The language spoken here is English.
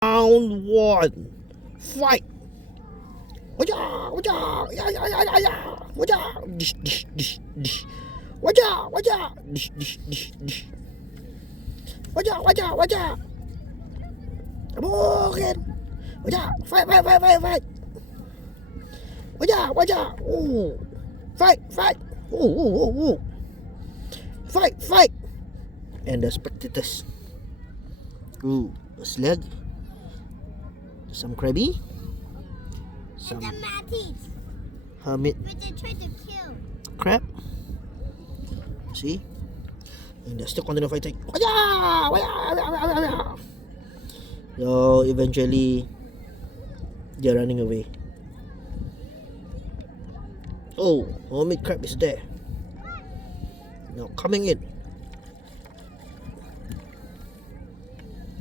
Round one. Fight. Waja, waja, ya, ya, ya, ya, ya. Waja, dish, dish, dish, dish. Waja, waja, dish, dish, dish, dish. Waja, waja, waja. Mungkin. Waja, fight, fight, fight, fight, fight. Waja, waja. Fight, fight. Fight, fight. And the spectators. A slug. Some crabby. And the mantis, Hermit which they tried to kill. crab. See? And they're still continue fighting. Waya! Waya! Waya! Waya! Waya! So eventually they're running away. Oh, hermit crab is there. Now coming in.